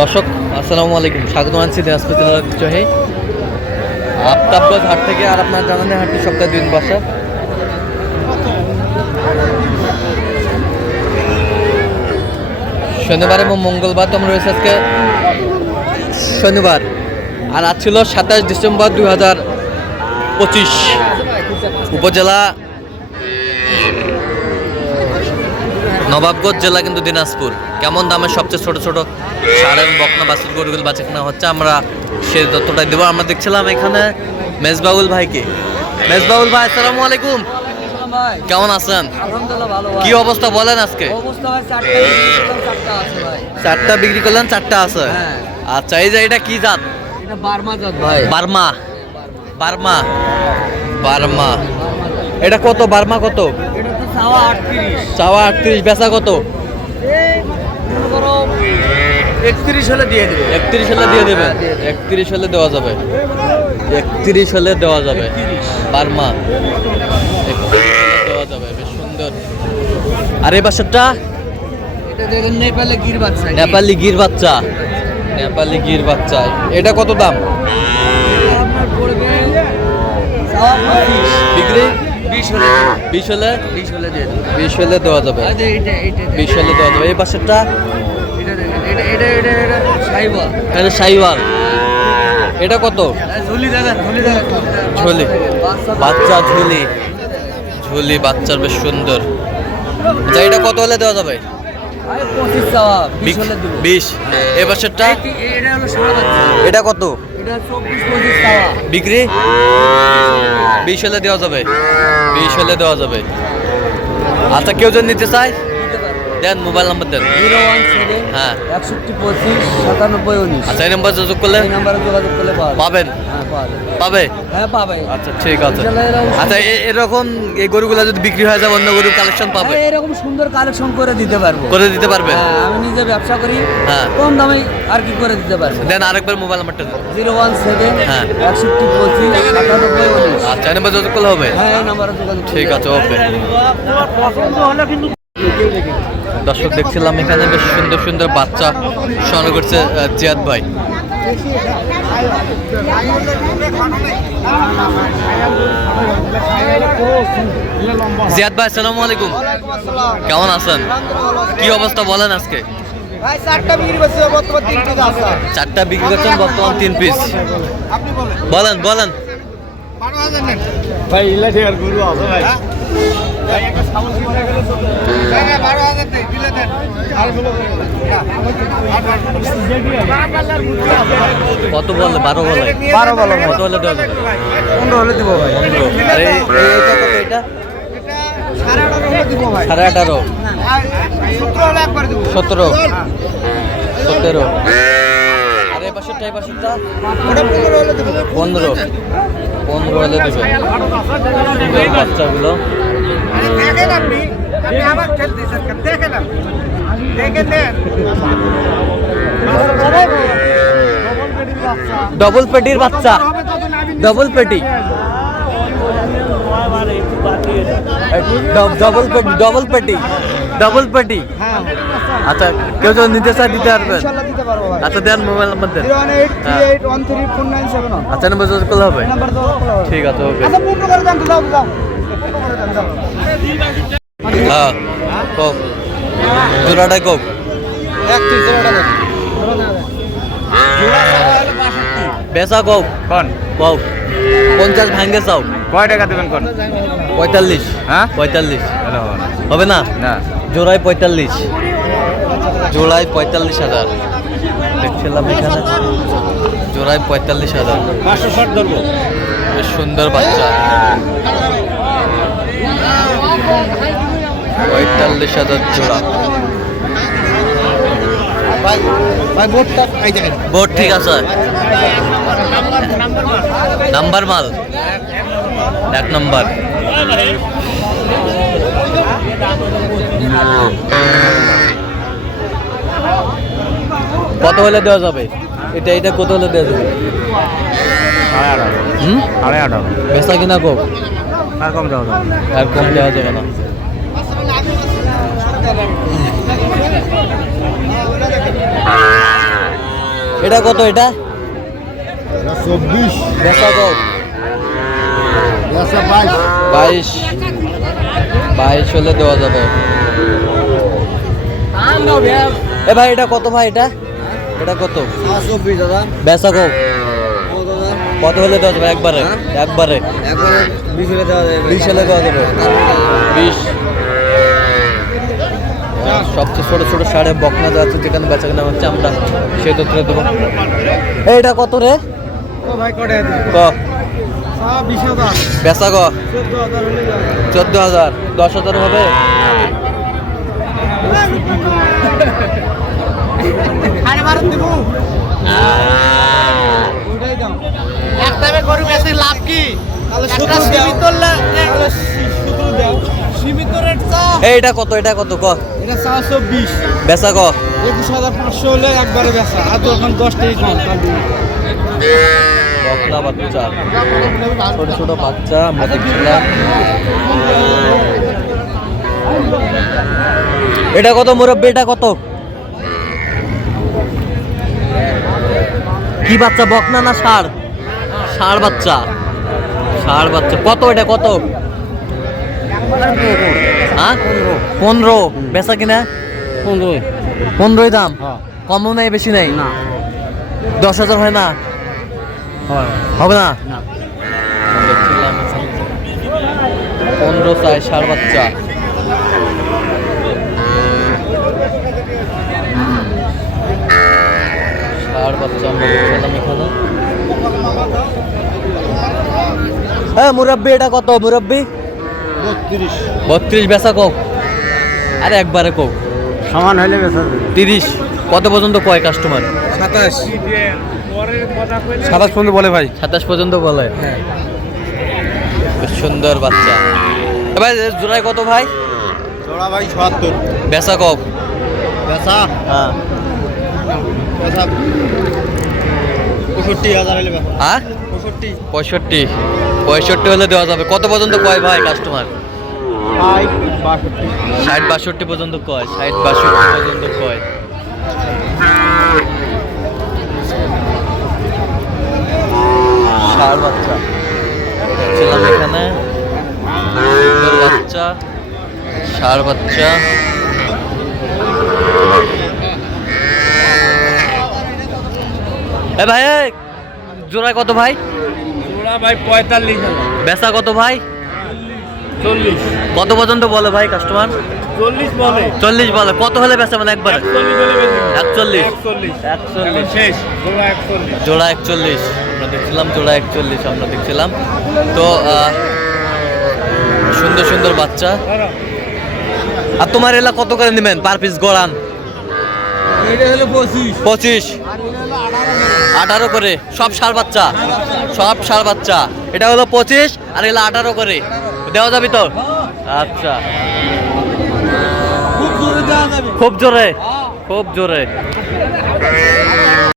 দর্শক আসসালামু আলাইকুম, স্বাগত আনছি দিনাজপুর জেলার চহে আফতাবগঞ্জ হাট থেকে। আর আপনার জানান হাটটি সপ্তাহে 2 দিন বসে। শনিবার এবং মঙ্গলবার তো আমরা রয়েছে আজকে শনিবার, আর আজ ছিল 27 ডিসেম্বর 2025। উপজেলা নবাবগঞ্জ জেলা কিন্তু দিনাজপুর। কেমন দামের সবচেয়ে ছোট ছোট ষাঁড় এবং বকনা বাছুর গরুগুলো বাঁচা কেনা হচ্ছে, আমরা সেই তথ্যটাই দেবো। আমরা দেখছিলাম এখানে মেজবাউল ভাইকে। মেজবাউল ভাই আসসালামু আলাইকুম, কেমন আছেন? কি অবস্থা বলেন আজকে? চারটা বিক্রি করলেন, চারটা আছে। আচ্ছা, এই যে এটা কি জাত? বার্মা। বার্মা বার্মা এটা কত? বার্মা কত? চাওয়া 38, বেচা কত? 31 হলে দিয়ে দেবে। 31 হলে দিয়ে দেবেন? 31 হলে দেওয়া যাবে, 31 হলে দেওয়া যাবে। বার্মা 31 হলে দেওয়া যাবে, বেশ সুন্দর। আর এই বাচ্চাটা এটা দেখেন নেপালি গির বাচ্চা। নেপালি গির বাচ্চা, নেপালি গির বাচ্চা। এটা কত দাম? আপনার পড়বে চাওয়া 25, বিক্রি 20 হলে 20 হলে 20 হলে দিয়ে দেবে। 20 হলে দেওয়া যাবে, আচ্ছা, এটা 20 হলে দেওয়া যাবে। এই বাচ্চাটা এটা দেখেন, এটা সাইবা। এটা শাহিওয়াল। এটা কত? ঝুলি দেখেন, ঝুলি দেখেন, ঝুলি বাচ্চা, ঝুলি ঝুলি বাচ্চার বেশ সুন্দর। আচ্ছা, এটা কত হলে দেওয়া যাবে? 25 চাওয়া, 20 হলে দেব। 20। এই বাচ্চাটা এটা হলো সারা বাচ্চা। এটা কত? এটা 24-25 চাওয়া। বিক্রি 20 হলে দেওয়া যাবে, 20 হলে দেওয়া যাবে। আচ্ছা, কেউ যদি নিতে চায় দিতে পারবে। দেন, মোবাইল নাম্বার দেন। 017 হ্যাঁ। 6125 9719। আচ্ছা, এই নাম্বার যোগাযোগ করলে এই নাম্বারে যোগাযোগ করলে পাবে। পাবেন? হ্যাঁ, পাবে। পাবে? হ্যাঁ, পাবে। আচ্ছা, ঠিক আছে। ইনশাআল্লাহ এরকম আচ্ছা, এরকম এই গরুগুলা যদি বিক্রি হয়ে যায়, অন্য গরু কালেকশন পাবে? হ্যাঁ, এরকম সুন্দর কালেকশন করে দিতে পারবো। করে দিতে পারবেন? হ্যাঁ, আমি নিজে ব্যবসা করি। হ্যাঁ। কম দামে আর কি করে দিতে পারবো। দেন আরেকবার মোবাইল নাম্বারটা দেন। 017 হ্যাঁ। 6125 9719। আচ্ছা, এই নাম্বার যোগাযোগ করলে হবে? হ্যাঁ, এই নাম্বারে যোগাযোগ করলে ঠিক আছে, ওকে। পছন্দ হলে কিন্তু দর্শক দেখছিলাম এখানে বেশ সুন্দর সুন্দর বাচ্চা সংগ্রহ করছে জিয়াদ ভাই। জিয়াদ ভাই আসসালামু আলাইকুম, কেমন আছেন? কি অবস্থা বলেন আজকে? ভাই 4টা বিক্রি করছে, বর্তমান 3 পিস আছে। 4টা বিক্রি করছেন, বর্তমান 3 পিস। আপনি বলেন। বলেন বলেন। 12,000 নেন। ভাই ইলা ঠিক আর গরু আছে ভাই। ভাই একটা ছাগল কিনে গেলে তো। ভাই 12,000 দেই, দিলে দেন। আর গুলো কত বলে? 12 বলে? 12 বলো। কত হলে দেওয়া যাবে? 15 হলে দিব ভাই। 15। আর এইটা কত? এটা এটা 18.5 হলে দিব ভাই। 18.5। 17 হলে একবার দিব। 17। 17। আর এই পাশেরটা, এই পাশেরটা ওটা 15 হলে দিব। 15 হলে দেবে। সুন্দর বাচ্চাগুলো। দেখেন আপনি আবার খেলতেছেন কেন? দেখেন আপনি, দেখেন দেন। ডবল পেটির বাচ্চা, ডবল পেটি, ডবল পেটি, ডবল পেটি, ডবল পেটি। আচ্ছা, কেউ যদি নিতে চায় দিতে পারবেন? ইনশাআল্লাহ দিতে পারবো ভাই। আচ্ছা, দেন মোবাইল নাম্বার দেন। 01838134971। আচ্ছা, নাম্বার যোগাযোগ করলে হবে? এই নাম্বার দাও বলো। ঠিক আছে, ওকে। আচ্ছা, পূর্ণ করে দেন তো, দাও দাও। পূর্ণ করে দেন, দাও। হ্যাঁ, কোক জোড়াটাই কোক। 31 জোড়াটা দেন। বেচা কোক কোন কোক 50 ভাঙ্গে চাও। কয় টাকা দেবেন কোন? 45। হ্যাঁ? 45 হ্যালো হবে না? না জোড়ায় 45, জোড়ায় 45,000 দেখছিলাম এখানে। জোড়ায় 45,000। 560 ধরবো। বেশ সুন্দর বাচ্চা। 45,000 জোড়া। ভাই ভাই বোটটা এই দেখেন। বোর্ড ঠিক আছে, নাম্বার মাল 1 নম্বর। কত হলে দেওয়া যাবে? এটা কত হলে দেওয়া যাবে? 18,500 বেচা কিনা কোক? আর কম দেওয়া যাবে না। আর কম দেওয়া যাবে না। এটা কত এটা? 24 বেচা কত? বেচা 22 22 হলে দেওয়া যাবে। এ ভাই এটা কত ভাই এটা? এটা কত? 24 দাদা বেচা কত? কত দাদা কত হলে দেওয়া যাবে একবারে? একবারে একবারে 20 হলে দেওয়া যাবে 20 হলে দেওয়া যাবে। 20 সবচেয়ে ছোট ছোট সাড়ে বকনা যাচ্ছে যেখানে বেচা কেনা হচ্ছে আমরা সেই তথ্য দেবো। এইটা কত রে? ও ভাই কটায় দিন ক 20,000 বেচা ক 14,000 হলে যাবে 14,000 10,000 হবে। আরে ভারত দেবো ওইটাই দাও এক টাইমে গরু বেচে লাভ কি একটা সীমিত শুধু দাও সীমিত রেট চাও এইটা কত? এটা কত ক? এটা 420 বেচা ক 21,500 হলে একবারে বেচা আর তো এখন 10 টাকা কম কালি বকনা বাচ্চা ছোট ছোট বাচ্চা আমরা দেখছিলাম। এটা কত মুরব্বি? এটা কত? কি বাচ্চা বকনা না ষাঁড়? ষাঁড় বাচ্চা। ষাঁড় বাচ্চা কত? এটা কত? হ্যাঁ 15 বেচা কিনা 15 দাম কমও নাই বেশি নাই না 10,000 হয় না? হবে না? না। দেখছিলাম 15 চাই ষাঁড় বাচ্চা। ষাঁড় বাচ্চা আমরা দেখছিলাম এখানে। হ্যাঁ মুরব্বি এটা কত মুরব্বি? 32 বেচা কোক আরে একবারে কোক সমান হলে বেচা যাবে 30 কত পর্যন্ত কয় কাস্টমার? 27 27 পর্যন্ত বলে ভাই। 27 পর্যন্ত বলে। হ্যাঁ বেশ সুন্দর বাচ্চা। এ ভাই জোড়ায় কত ভাই? জোড়া ভাই 76 বেচা কোক? বেচা হ্যাঁ বেচা 65,000 হলে বেচা হ্যাঁ 65 65 হলে দেওয়া যাবে। কত পর্যন্ত কয় ভাই কাস্টমার? 60-62 পর্যন্ত কয় 60-62 পর্যন্ত কয়। ষাঁড় বাচ্চা ছিলাম এখানে সুন্দর বাচ্চা ষাঁড় বাচ্চা। এ ভাই এই, জোড়ায় কত ভাই? জোড়া ভাই 45 বেচা কত ভাই? 40 কত পর্যন্ত বলে ভাই কাস্টমার? 40 বলে 40 বলে। কত হলে বেচা মানে একবার? 41 এখন শেষ জোড়া 41 জোড়া 41 আমরা দেখছিলাম। জোড়া 41 আমরা দেখছিলাম। তো সুন্দর সুন্দর বাচ্চা। আর তোমার এলা কত করে নেবেন পার পিস গড়ান? এটা হলো 25 25 18 করে সব ষাঁড় বাচ্চা সব ষাঁড় বাচ্চা। এটা হলো 25 আর এলা 18 করে দেওয়া যাবে তো? আচ্ছা খুব জোরে দেওয়া যাবে খুব জোরে খুব জোরে।